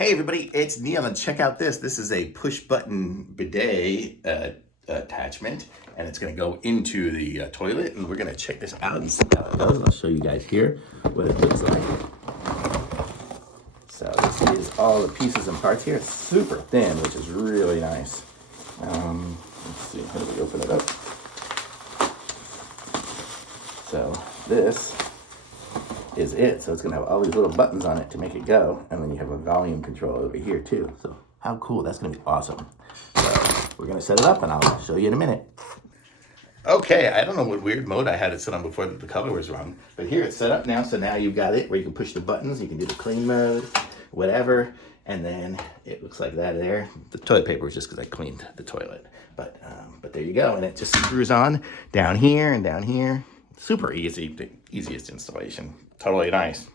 Hey everybody, it's Neil, and check out this. This is a push button bidet attachment, and it's gonna go into the toilet, and we're gonna check this out and see how it goes. I'll show you guys here what it looks like. So this is all the pieces and parts here. It's super thin, which is really nice. Let's see, how do we open it up? So this is it. So it's gonna have all these little buttons on it to make it go, and then you have a volume control over here too. So how cool, that's gonna be awesome. So we're gonna set it up and I'll show you in a minute. Okay, I don't know what weird mode I had it set on before the color was wrong, but here it's set up now. So now you've got it where you can push the buttons, you can do the clean mode, whatever, and then it looks like that there. The toilet paper was just because I cleaned the toilet, but there you go, and it just screws on down here and down here. Super easy, the easiest installation. Totally nice.